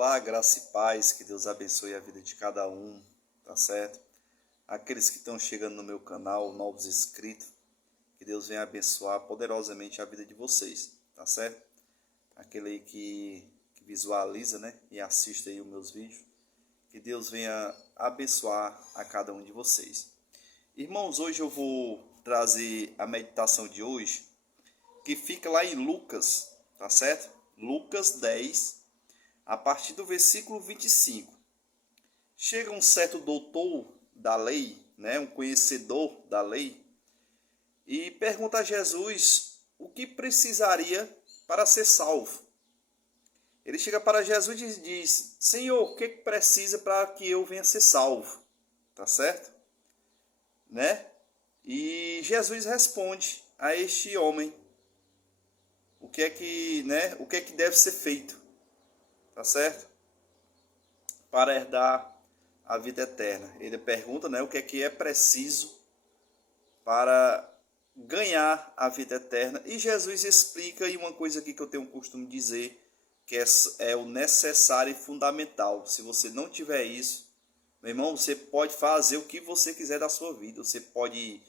Olá, graça e paz, que Deus abençoe a vida de cada um, tá certo? Aqueles que estão chegando no meu canal, novos inscritos, que Deus venha abençoar poderosamente a vida de vocês, tá certo? Aquele aí que visualiza, né, e assiste aí os meus vídeos, que Deus venha abençoar a cada um de vocês. Irmãos, hoje eu vou trazer a meditação de hoje, que fica lá em Lucas, tá certo? Lucas 10, a partir do versículo 25. Chega um certo doutor da lei, né, um conhecedor da lei, e pergunta a Jesus o que precisaria para ser salvo. Ele chega para Jesus e diz: Senhor, o que precisa para que eu venha ser salvo? Tá certo? Né? E Jesus responde a este homem o que é que, né, o que é que deve ser feito, tá certo? Para herdar a vida eterna. Ele pergunta, né, o que é preciso para ganhar a vida eterna. E Jesus explica, e uma coisa aqui que eu tenho o costume de dizer, que é o necessário e fundamental. Se você não tiver isso, meu irmão, você pode fazer o que você quiser da sua vida. Você pode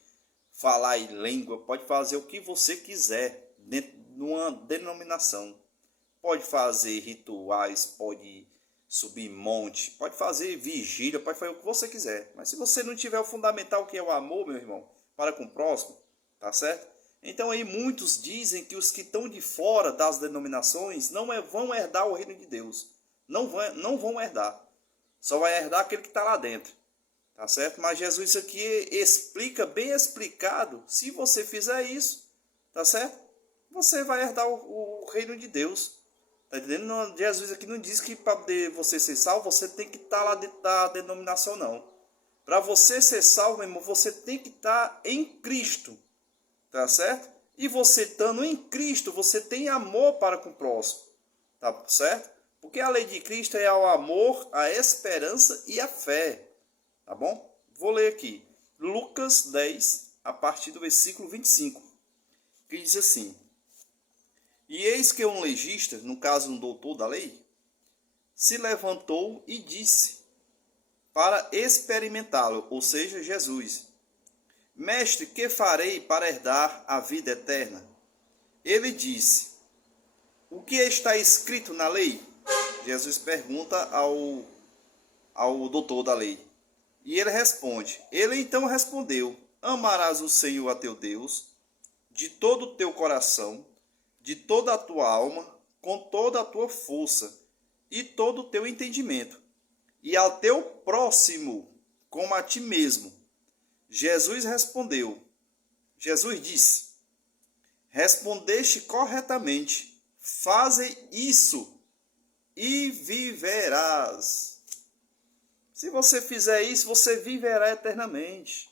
falar em língua, pode fazer o que você quiser dentro de uma denominação. Pode fazer rituais, pode subir monte, pode fazer vigília, pode fazer o que você quiser. Mas se você não tiver o fundamental, que é o amor, meu irmão, para com o próximo, tá certo? Então aí muitos dizem que os que estão de fora das denominações vão herdar o reino de Deus. Não vão herdar. Só vai herdar aquele que está lá dentro. Tá certo? Mas Jesus aqui explica, bem explicado, se você fizer isso, tá certo? Você vai herdar o reino de Deus. Tá entendendo? Não, Jesus aqui não diz que para você ser salvo, você tem que estar lá dentro da denominação, não. Para você ser salvo, meu irmão, você tem que estar em Cristo. Tá certo? E você estando em Cristo, você tem amor para com o próximo. Tá certo? Porque a lei de Cristo é o amor, a esperança e a fé. Tá bom? Vou ler aqui. Lucas 10, a partir do versículo 25. Que diz assim: E eis que um legista, no caso um doutor da lei, se levantou e disse, para experimentá-lo, ou seja, Jesus: Mestre, que farei para herdar a vida eterna? Ele disse: O que está escrito na lei? Jesus pergunta ao doutor da lei. E ele responde. Ele então respondeu: Amarás o Senhor a teu Deus de todo o teu coração, de toda a tua alma, com toda a tua força e todo o teu entendimento, e ao teu próximo como a ti mesmo. Jesus disse: Respondeste corretamente, faze isso e viverás. Se você fizer isso, você viverá eternamente.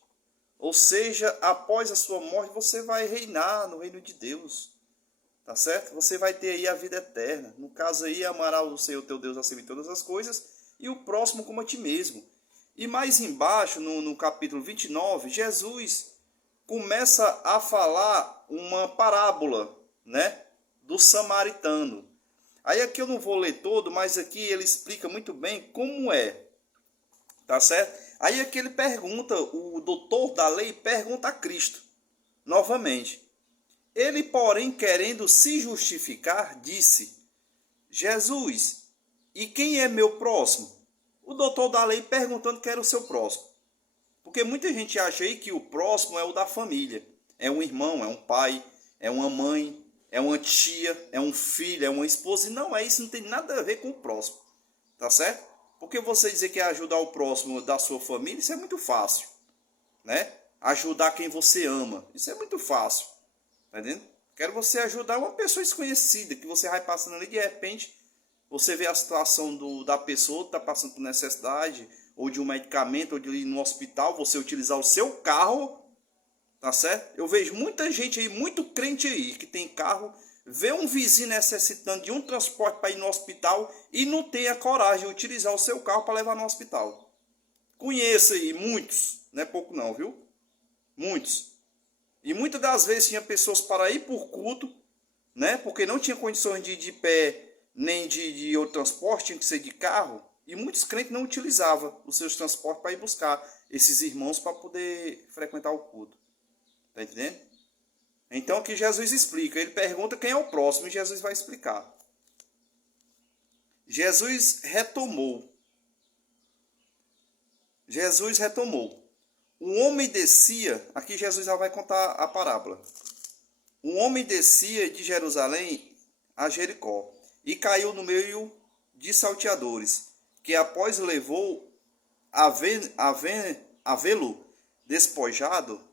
Ou seja, após a sua morte, você vai reinar no reino de Deus. Tá certo? Você vai ter aí a vida eterna. No caso aí, amará o Senhor teu Deus acima de todas as coisas e o próximo como a ti mesmo. E mais embaixo, no capítulo 29, Jesus começa a falar uma parábola, né, do samaritano. Aí aqui eu não vou ler todo, mas aqui ele explica muito bem como é. Tá certo? Aí aqui ele pergunta, o doutor da lei pergunta a Cristo, novamente. Ele, porém, querendo se justificar, disse: Jesus, e quem é meu próximo? O doutor da lei perguntando quem era o seu próximo. Porque muita gente acha aí que o próximo é o da família. É um irmão, é um pai, é uma mãe, é uma tia, é um filho, é uma esposa. E não é isso, não tem nada a ver com o próximo. Tá certo? Porque você dizer que é ajudar o próximo da sua família, isso é muito fácil, né? Ajudar quem você ama, isso é muito fácil, tá entendendo? Quero você ajudar uma pessoa desconhecida, que você vai passando ali, de repente, você vê a situação da pessoa que está passando por necessidade, ou de um medicamento, ou de ir no hospital, você utilizar o seu carro, tá certo? Eu vejo muita gente aí, muito crente aí, que tem carro, vê um vizinho necessitando de um transporte para ir no hospital e não tem a coragem de utilizar o seu carro para levar no hospital. Conheço aí muitos, não é pouco não, viu? Muitos. E muitas das vezes tinha pessoas para ir por culto, né? Porque não tinha condições de ir de pé nem de outro transporte, tinha que ser de carro. E muitos crentes não utilizavam os seus transportes para ir buscar esses irmãos para poder frequentar o culto. Está entendendo? Então aqui Jesus explica, ele pergunta quem é o próximo e Jesus vai explicar. Jesus retomou. Um homem descia, aqui Jesus já vai contar a parábola. Um homem descia de Jerusalém a Jericó e caiu no meio de salteadores, que após levou havê-lo despojado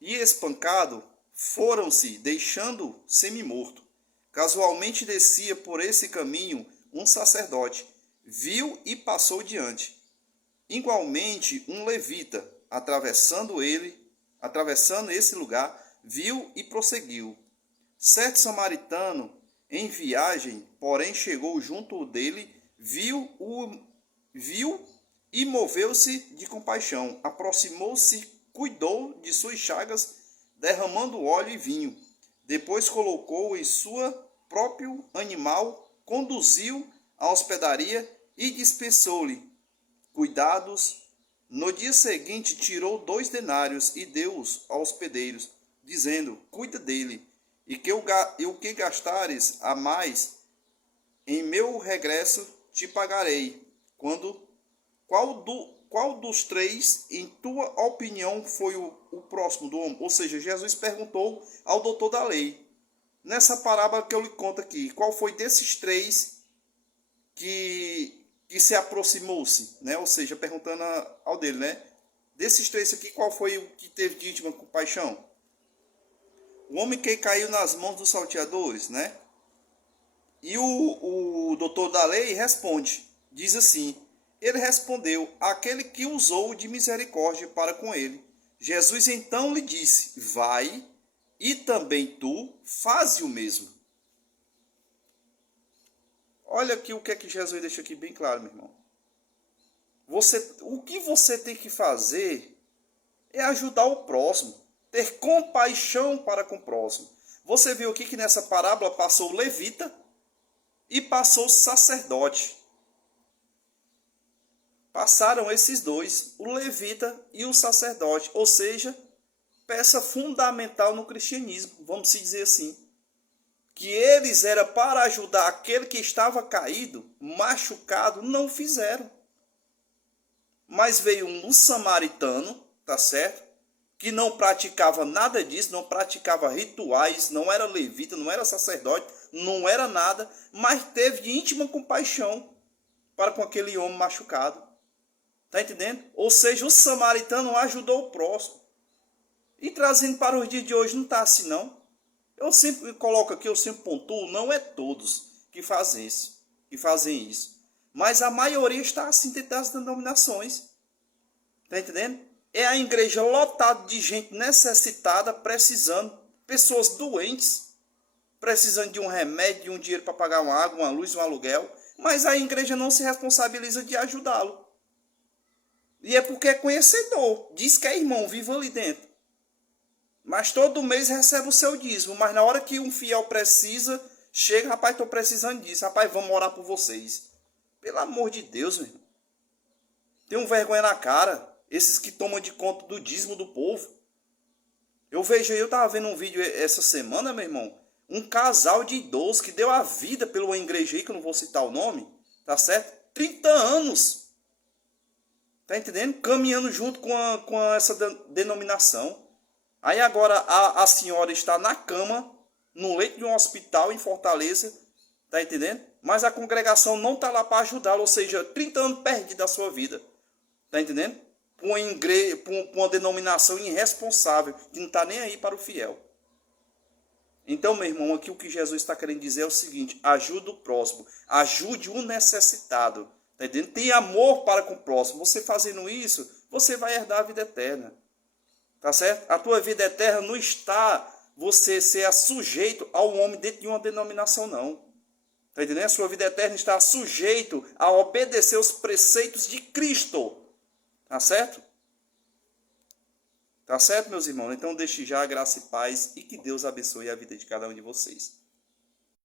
e espancado, foram-se, deixando semi-morto. Casualmente descia por esse caminho um sacerdote, viu e passou diante. Igualmente um levita, atravessando esse lugar, viu e prosseguiu. Certo samaritano, em viagem, porém chegou junto dele, viu e moveu-se de compaixão. Aproximou-se, cuidou de suas chagas, derramando óleo e vinho. Depois colocou em sua próprio animal, conduziu à hospedaria e dispensou-lhe cuidados. No dia seguinte tirou 2 denários e deu-os aos hospedeiros, dizendo: cuida dele, e o que gastares a mais, em meu regresso te pagarei. Qual dos 3, em tua opinião, foi o próximo do homem? Ou seja, Jesus perguntou ao doutor da lei. Nessa parábola que eu lhe conto aqui, qual foi desses 3 que se aproximou-se, né? Ou seja, perguntando ao dele, né? Desses 3 aqui, qual foi o que teve de íntima compaixão? O homem que caiu nas mãos dos salteadores, né? E o doutor da lei responde, diz assim: ele respondeu: aquele que usou de misericórdia para com ele. Jesus então lhe disse: vai, e também tu faze o mesmo. Olha aqui o que é que Jesus deixa aqui bem claro, meu irmão. O que você tem que fazer é ajudar o próximo, ter compaixão para com o próximo. Você viu aqui que nessa parábola passou o levita e passou o sacerdote. Passaram esses 2, o levita e o sacerdote, ou seja, peça fundamental no cristianismo, vamos se dizer assim. Que eles era para ajudar aquele que estava caído, machucado, não fizeram. Mas veio um samaritano, tá certo? Que não praticava nada disso, não praticava rituais, não era levita, não era sacerdote, não era nada, mas teve de íntima compaixão para com aquele homem machucado. Tá entendendo? Ou seja, o samaritano ajudou o próximo. E trazendo para os dias de hoje, não está assim não. Eu sempre coloco aqui, eu sempre pontuo, não é todos que fazem isso. Mas a maioria está assim dentro das denominações. Está entendendo? É a igreja lotada de gente necessitada, precisando, pessoas doentes, precisando de um remédio, de um dinheiro para pagar uma água, uma luz, um aluguel, mas a igreja não se responsabiliza de ajudá-lo. E é porque é conhecedor, diz que é irmão, vivo ali dentro. Mas todo mês recebe o seu dízimo. Mas na hora que um fiel precisa, chega: rapaz, estou precisando disso. Rapaz, vamos orar por vocês. Pelo amor de Deus, meu irmão. Tem vergonha na cara. Esses que tomam de conta do dízimo do povo. Eu estava vendo um vídeo essa semana, meu irmão. Um casal de idosos que deu a vida pela igreja aí, que eu não vou citar o nome. Tá certo? 30 anos. Tá entendendo? Caminhando junto com essa denominação. Aí agora a senhora está na cama, no leito de um hospital em Fortaleza, tá entendendo? Mas a congregação não está lá para ajudá-la, ou seja, 30 anos perdida da sua vida, tá entendendo? Por uma denominação irresponsável, que não está nem aí para o fiel. Então, meu irmão, aqui o que Jesus está querendo dizer é o seguinte: ajude o próximo, ajude o necessitado, tá entendendo? Tem amor para com o próximo. Você fazendo isso, você vai herdar a vida eterna. Tá certo? A tua vida eterna não está você ser sujeito ao homem dentro de uma denominação, não. Tá entendendo? A sua vida eterna está sujeito a obedecer os preceitos de Cristo. Tá certo? Tá certo, meus irmãos? Então deixe já a graça e paz e que Deus abençoe a vida de cada um de vocês.